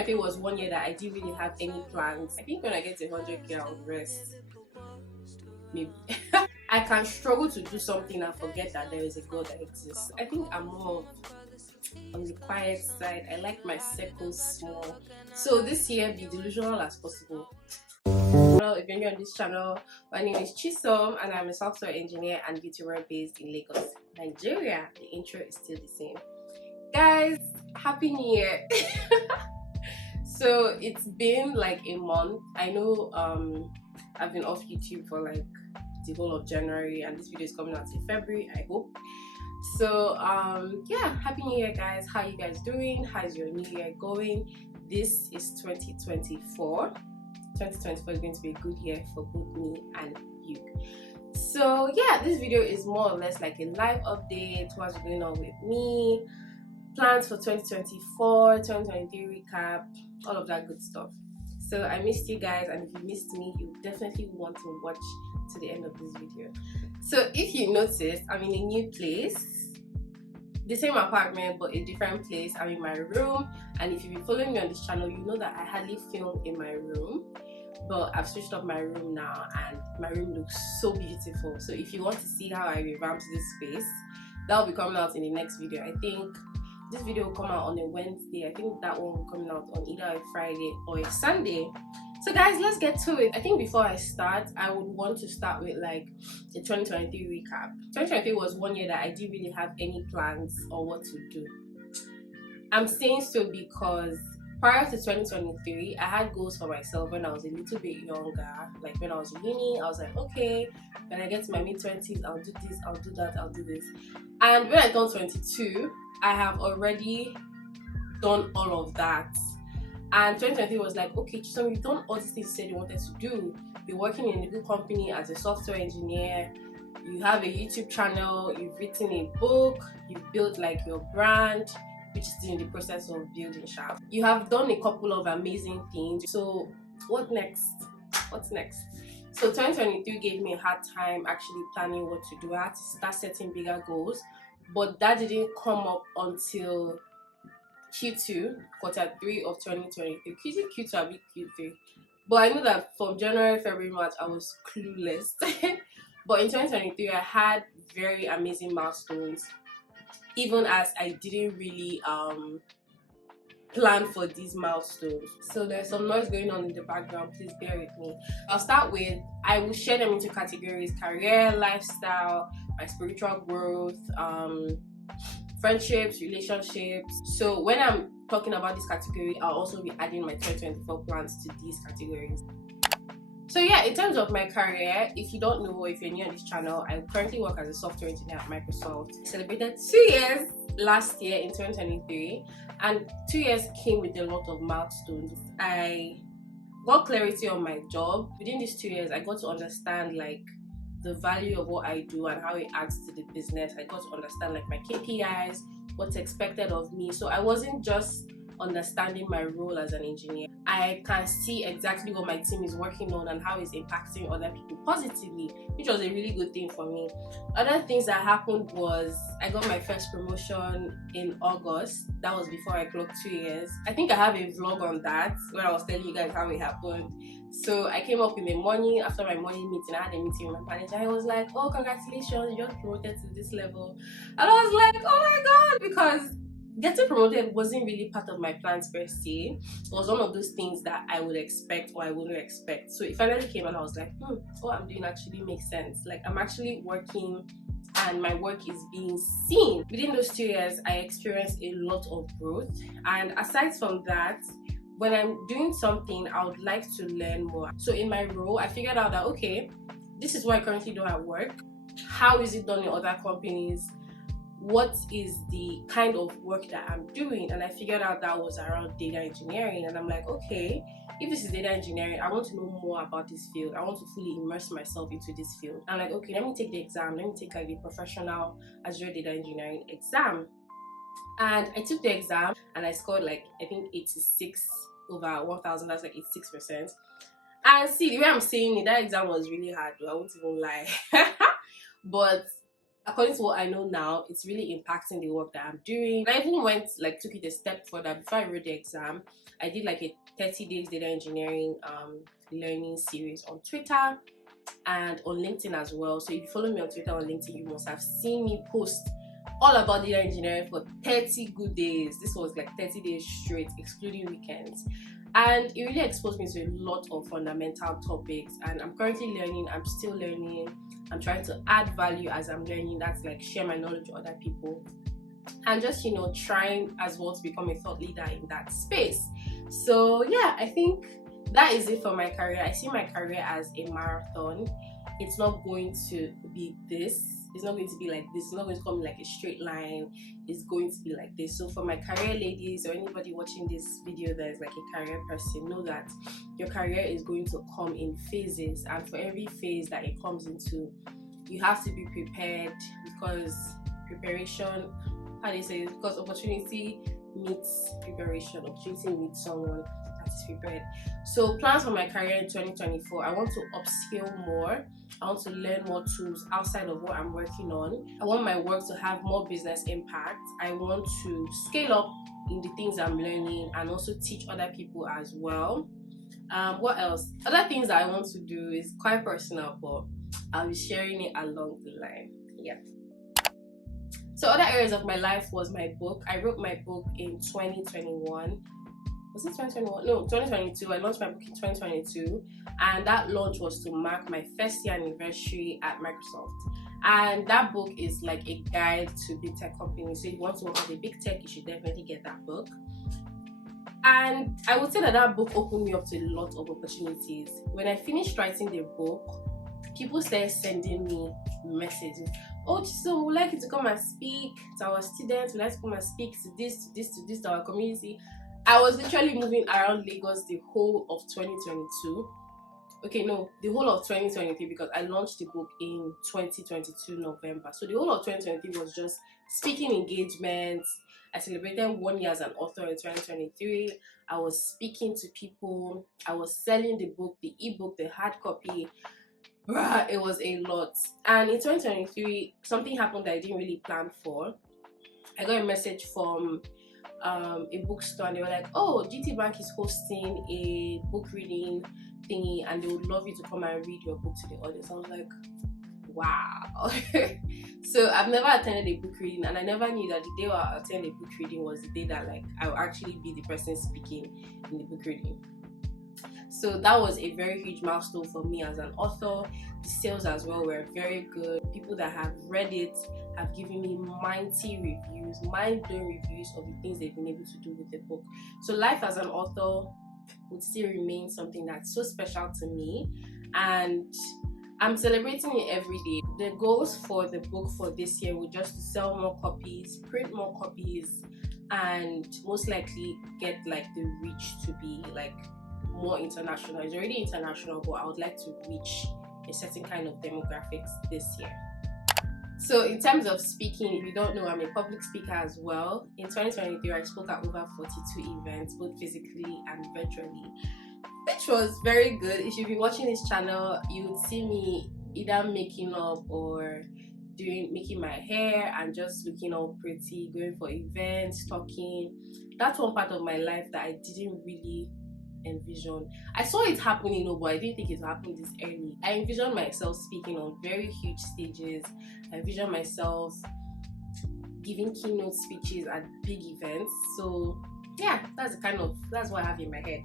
2023 was one year that I didn't really have any plans. I think when I get to 100k, I'll rest. Maybe. I can struggle to do something and forget that there is a God that exists. I think I'm more on the quiet side. I like my circles small. So this year, be delusional as possible. Well, if you're new on this channel, my name is Chisom and I'm a software engineer and YouTuber based in Lagos, Nigeria. The intro is still the same. Guys, Happy New Year! So it's been like a month. I know I've been off YouTube for like the whole of January and this video is coming out in February, I hope. So yeah, Happy New Year guys. How you guys doing? How's your new year going? This is 2024. 2024 is going to be a good year for both me and you. So yeah, this video is more or less like a live update, what's going on with me, plans for 2024, 2023 recap, all of that good stuff. So I missed you guys, and if you missed me, you definitely want to watch to the end of this video. So if you notice, I'm in a new place, the same apartment but a different place. I'm in my room, and if you've been following me on this channel, you know that I hardly film in my room, but I've switched up my room now and my room looks so beautiful. So if you want to see how I revamped this space, that will be coming out in the next video. I think this video will come out on a Wednesday. I think that one will come out on either a Friday or a Sunday. So guys, let's get to it. I think before I start, I would want to start with like the 2023 recap. 2023 was one year that I didn't really have any plans on what to do. I'm saying so because prior to 2023, I had goals for myself when I was a little bit younger. Like when I was in uni, I was like, okay, when I get to my mid-20s, I'll do this, I'll do that, I'll do this. And when I turned 22, I have already done all of that. And 2023 was like, okay, Chisom, you've done all these things you said you wanted to do. You're working in a good company as a software engineer. You have a YouTube channel. You've written a book. You've built like your brand, which is still in the process of building sharp. You have done a couple of amazing things. So what next? What's next? So 2023 gave me a hard time actually planning what to do. I had to start setting bigger goals, but that didn't come up until Q2, quarter 3 of 2023. Q2, I'll be Q3. But I know that from January, February, March, I was clueless. But in 2023, I had very amazing milestones, even as I didn't really plan for these milestones. So there's some noise going on in the background, please bear with me. I'll start with, I will share them into categories: career, lifestyle, my spiritual growth, friendships, relationships. So when I'm talking about this category, I'll also be adding my 2024 plans to these categories. So yeah, in terms of my career, if you don't know, or if you're new on this channel, I currently work as a software engineer at Microsoft. I celebrated 2 years last year in 2023, and 2 years came with a lot of milestones. I got clarity on my job. Within these 2 years, I got to understand like the value of what I do and how it adds to the business. I got to understand like my KPIs, what's expected of me. So I wasn't just understanding my role as an engineer. I can see exactly what my team is working on and how it's impacting other people positively, which was a really good thing for me. Other things that happened was I got my first promotion in August. That was before I clocked 2 years. I think I have a vlog on that where I was telling you guys how it happened. So I came up in the morning after my morning meeting. I had a meeting with my manager. I was like, oh, congratulations, you just promoted to this level. And I was like, oh my god, because getting promoted wasn't really part of my plans per se. It was one of those things that I would expect or I wouldn't expect. So it finally came and I was like, what I'm doing actually makes sense. Like I'm actually working and my work is being seen. Within those 2 years, I experienced a lot of growth. And aside from that, when I'm doing something, I would like to learn more. So in my role, I figured out that, okay, this is what I currently do at work. How is it done in other companies? What is the kind of work that I'm doing? And I figured out that was around data engineering. And I'm like, okay, if this is data engineering, I want to know more about this field. I want to fully immerse myself into this field. I'm like, okay, let me take the exam. Let me take like the professional Azure data engineering exam. And I took the exam and I scored like, I think 86 over 1,000. That's like 86%. And see, the way I'm saying it, that exam was really hard though, I won't even lie. But according to what I know now, it's really impacting the work that I'm doing. I even took it a step further. Before I wrote the exam, I did like a 30 days data engineering learning series on Twitter and on LinkedIn as well. So if you follow me on Twitter or LinkedIn, you must have seen me post all about data engineering for 30 good days. This was like 30 days straight, excluding weekends. And it really exposed me to a lot of fundamental topics. And I'm currently learning, I'm still learning. I'm trying to add value as I'm learning. That's like share my knowledge with other people. And just, trying as well to become a thought leader in that space. So yeah, I think that is it for my career. I see my career as a marathon. It's not going to be this. It's not going to be like this. It's not going to come like a straight line. It's going to be like this. So for my career ladies or anybody watching this video that is like a career person, know that your career is going to come in phases. And for every phase that it comes into, you have to be prepared, because preparation, how they say it, because opportunity meets preparation. Opportunity meets someone that is prepared. So plans for my career in 2024, I want to upskill more. I want to learn more tools outside of what I'm working on. I want my work to have more business impact. I want to scale up in the things I'm learning and also teach other people as well. What else? Other things that I want to do is quite personal, but I'll be sharing it along the line. Yeah. So other areas of my life was my book. I wrote my book in 2021. Was it 2021? No, 2022. I launched my book in 2022, and that launch was to mark my first year anniversary at Microsoft. And that book is like a guide to big tech companies. So if you want to work with a big tech, you should definitely get that book. And I would say that that book opened me up to a lot of opportunities. When I finished writing the book, people started sending me messages. Oh, so we'd like you to come and speak to our students. We'd like to come and speak to this, to our community. I was literally moving around Lagos the whole of 2022. Okay, no, the whole of 2023, because I launched the book in 2022 November. So the whole of 2023 was just speaking engagements. I celebrated 1 year as an author in 2023. I was speaking to people. I was selling the book, the ebook, the hard copy. It was a lot. And in 2023, something happened that I didn't really plan for. I got a message from a bookstore, and they were like, oh, GT Bank is hosting a book reading thingy and they would love you to come and read your book to the audience. I was like, wow. So I've never attended a book reading, and I never knew that the day I attended a book reading was the day that like I'll actually be the person speaking in the book reading. So that was a very huge milestone for me as an author. The sales as well were very good. People that have read it have given me mighty reviews, mind-blowing reviews of the things they've been able to do with the book. So life as an author would still remain something that's so special to me, and I'm celebrating it every day. The goals for the book for this year were just to sell more copies, print more copies, and most likely get like the reach to be like more international. It's already international, but I would like to reach a certain kind of demographics this year. So in terms of speaking, if you don't know, I'm a public speaker as well. In 2023, I spoke at over 42 events, both physically and virtually, which was very good. If you've been watching this channel, you would see me either making up or making my hair and just looking all pretty, going for events, talking. That's one part of my life that I didn't really envision. I saw it happening, but I didn't think it would happen this early. I envisioned myself speaking on very huge stages. I envisioned myself giving keynote speeches at big events. So yeah, that's what I have in my head.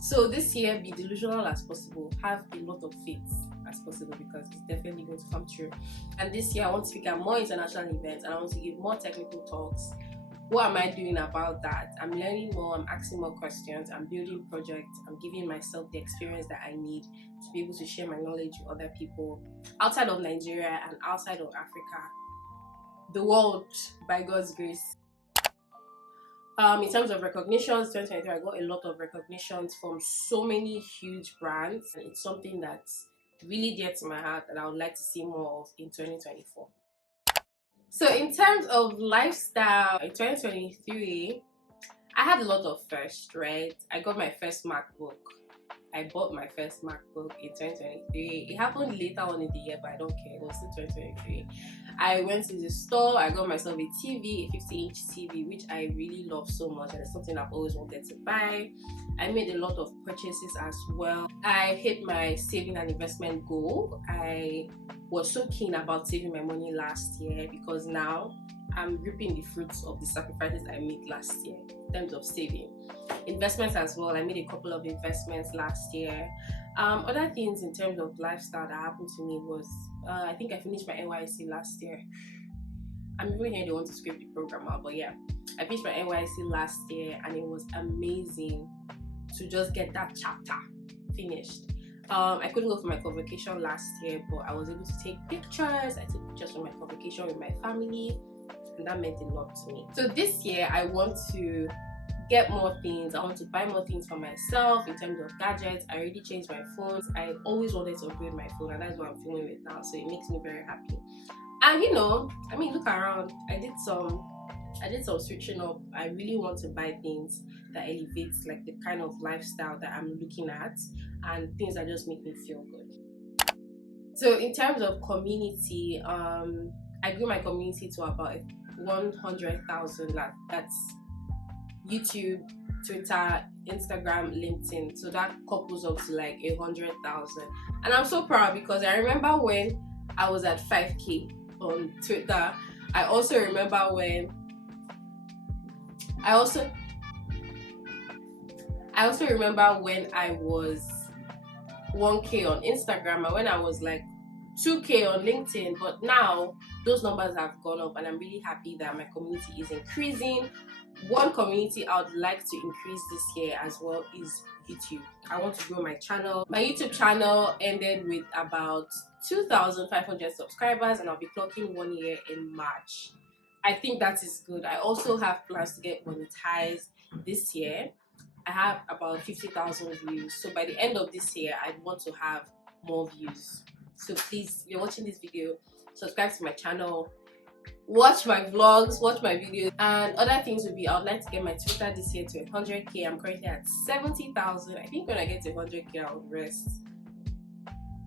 So this year, be delusional as possible, have a lot of faith as possible, because it's definitely going to come true. And this year I want to speak at more international events, and I want to give more technical talks. What am I doing about that? I'm learning more, I'm asking more questions, I'm building projects, I'm giving myself the experience that I need to be able to share my knowledge with other people outside of Nigeria and outside of Africa, the world, by God's grace. In terms of recognitions, 2023, I got a lot of recognitions from so many huge brands, and it's something that's really dear to my heart that I would like to see more of in 2024. So in terms of lifestyle, in 2023, I had a lot of firsts, right? I got my first MacBook. I bought my first MacBook in 2023. It happened later on in the year, but I don't care. It was still 2023. I went to the store. I got myself a TV, a 50-inch TV, which I really love so much, and it's something I've always wanted to buy. I made a lot of purchases as well. I hit my saving and investment goal. I was so keen about saving my money last year because now I'm reaping the fruits of the sacrifices I made last year in terms of saving. Investments as well. I made a couple of investments last year. Other things in terms of lifestyle that happened to me was I think I finished my NYSC last year. I'm even hearing they want to scrape the program out, but yeah, I finished my NYSC last year and it was amazing to just get that chapter finished. I couldn't go for my convocation last year, but I was able to take pictures. I took pictures from my convocation with my family, and that meant a lot to me. So this year I want to get more things. I want to buy more things for myself in terms of gadgets. I already changed my phones. I always wanted to upgrade my phone, and that's what I'm filming with now, so it makes me very happy. And you know, I mean, look around. I did some switching up. I really want to buy things that elevates like the kind of lifestyle that I'm looking at, and things that just make me feel good. So in terms of community, I grew my community to about 100,000. That's YouTube, Twitter, Instagram, LinkedIn. So that couples up to like 100,000, and I'm so proud because I remember when I was at 5K on Twitter. I also remember when I remember when I was 1K on Instagram and when I was like 2K on LinkedIn, but now those numbers have gone up and I'm really happy that my community is increasing. One community I would like to increase this year as well is YouTube. I want to grow my channel. My YouTube channel ended with about 2,500 subscribers and I'll be clocking 1 year in March. I think that is good. I also have plans to get monetized this year. I have about 50,000 views. So by the end of this year, I'd want to have more views. So please, if you're watching this video, subscribe to my channel, watch my vlogs, watch my videos, and other things would be I would like to get my Twitter this year to 100K. I'm currently at 70,000. I think when I get to 100K, I'll rest.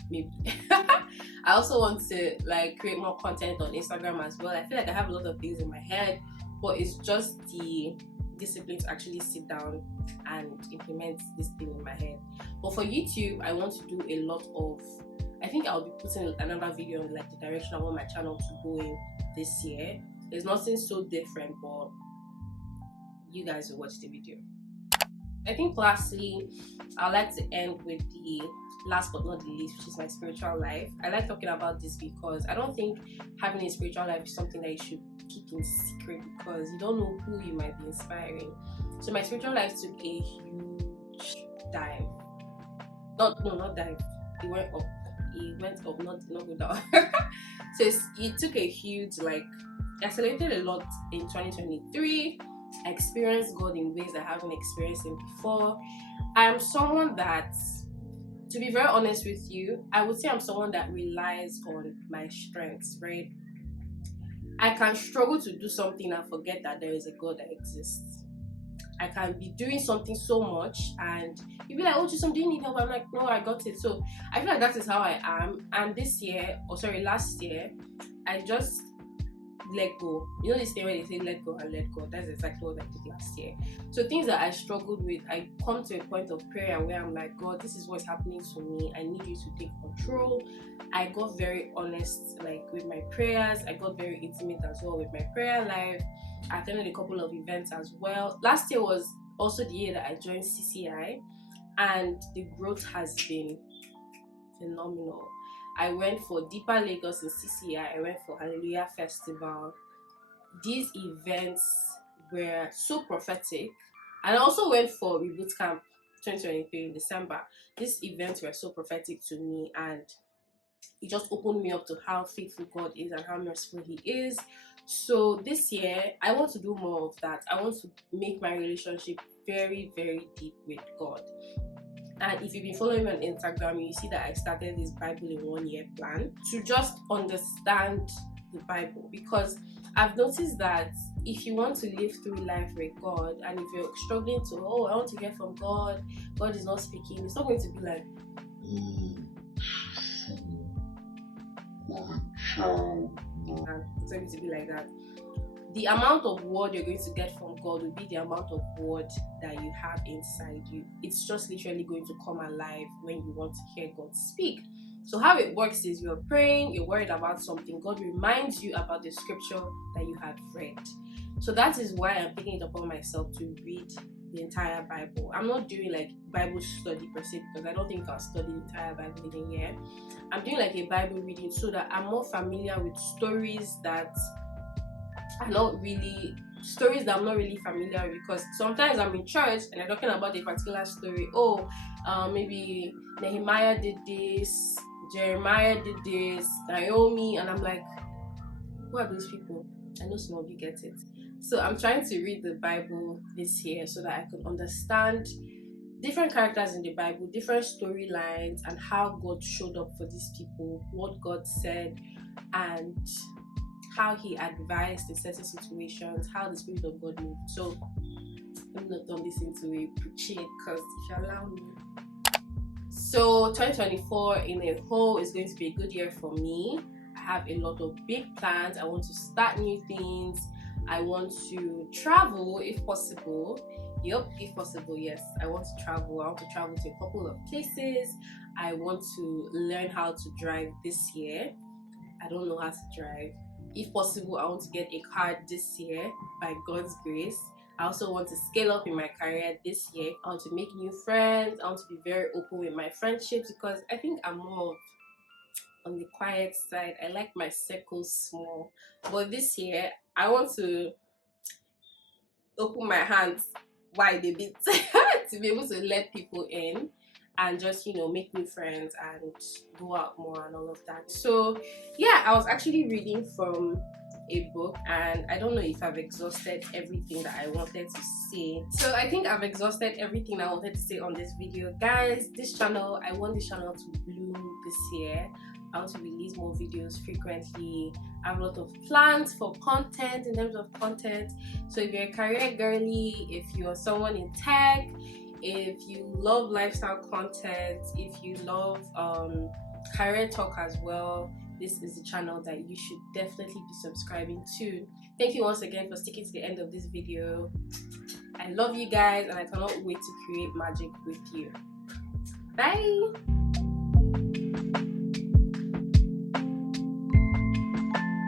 Maybe. I also want to like create more content on Instagram as well. I feel like I have a lot of things in my head, but it's just the discipline to actually sit down and implement this thing in my head. But for YouTube, I want to do a lot of, I think I'll be putting another video on like the direction I want my channel to go in this year. There's nothing so different, but you guys will watch the video. I think lastly, I'd like to end with the last but not the least, which is my spiritual life. I like talking about this because I don't think having a spiritual life is something that you should keep in secret because you don't know who you might be inspiring. So my spiritual life took a huge dive. Not dive. It went up. It went up, not go down. So it took a huge accelerated a lot in 2023. I experienced God in ways I haven't experienced Him before. I'm someone that, to be very honest with you, I would say I'm someone that relies on my strengths, right? I can struggle to do something and forget that there is a God that exists. I can be doing something so much and you'll be like, oh, Chisom, do you need help? I'm like, no, I got it. So I feel like that is how I am. And last year, I just let go. You know this thing where they say let go and let go? That's exactly what I did last year. So things that I struggled with, I come to a point of prayer where I'm like, God, this is what's happening to me. I need you to take control. I got very honest with my prayers. I got very intimate as well with my prayer life. I attended a couple of events as well. Last year was also the year that I joined CCI, and the growth has been phenomenal. I went for Deeper Lagos in CCI. I went for Hallelujah Festival. These events were so prophetic. And I also went for Reboot Camp 2023 in December. These events were so prophetic to me, and it just opened me up to how faithful God is and how merciful He is. So this year, I want to do more of that. I want to make my relationship very, very deep with God. And if you've been following me on Instagram, you see that I started this Bible in 1 year plan to just understand the Bible, because I've noticed that if you want to live through life with God, and if you're struggling to, oh, I want to hear from God, God is not speaking, it's not going to be like, it's going to be like that. The amount of word you're going to get from God will be the amount of word that you have inside you. It's just literally going to come alive when you want to hear God speak. So how it works is, you're praying, you're worried about something, God reminds you about the scripture that you had read. So that is why I'm taking it upon myself to read the entire Bible. I'm not doing like Bible study per se, because I don't think I'll study the entire Bible in a year. I'm doing like a Bible reading so that I'm more familiar with stories that I'm not really familiar with, because sometimes I'm in church and they're talking about a particular story. Oh, maybe Nehemiah did this, Jeremiah did this, Naomi, and I'm like, who are those people? I know some of you get it. So I'm trying to read the Bible this year so that I can understand different characters in the Bible, different storylines, and how God showed up for these people, what God said, and how he advised in certain situations, how the Spirit of God moved. So let me not turn this into a preaching, because if you allow me. So 2024 in a whole is going to be a good year for me. I have a lot of big plans. I want to start new things. I want to travel if possible. Yep, if possible, yes. I want to travel. I want to travel to a couple of places. I want to learn how to drive this year. I don't know how to drive. If possible, I want to get a car this year by God's grace. I also want to scale up in my career this year. I want to make new friends. I want to be very open with my friendships, because I think I'm more on the quiet side. I like my circle small. But this year, I want to open my hands wide a bit to be able to let people in and just, you know, make new friends and go out more and all of that. So yeah, I was actually reading from a book, and I don't know if I've exhausted everything that I wanted to say. So I think I've exhausted everything I wanted to say on this video. Guys, this channel, I want this channel to bloom this year. I want to release more videos frequently. I have a lot of plans for content, in terms of content. So if you're a career girly, if you're someone in tech, if you love lifestyle content, if you love career talk as well, this is the channel that you should definitely be subscribing to. Thank you once again for sticking to the end of this video. I love you guys, and I cannot wait to create magic with you. Bye.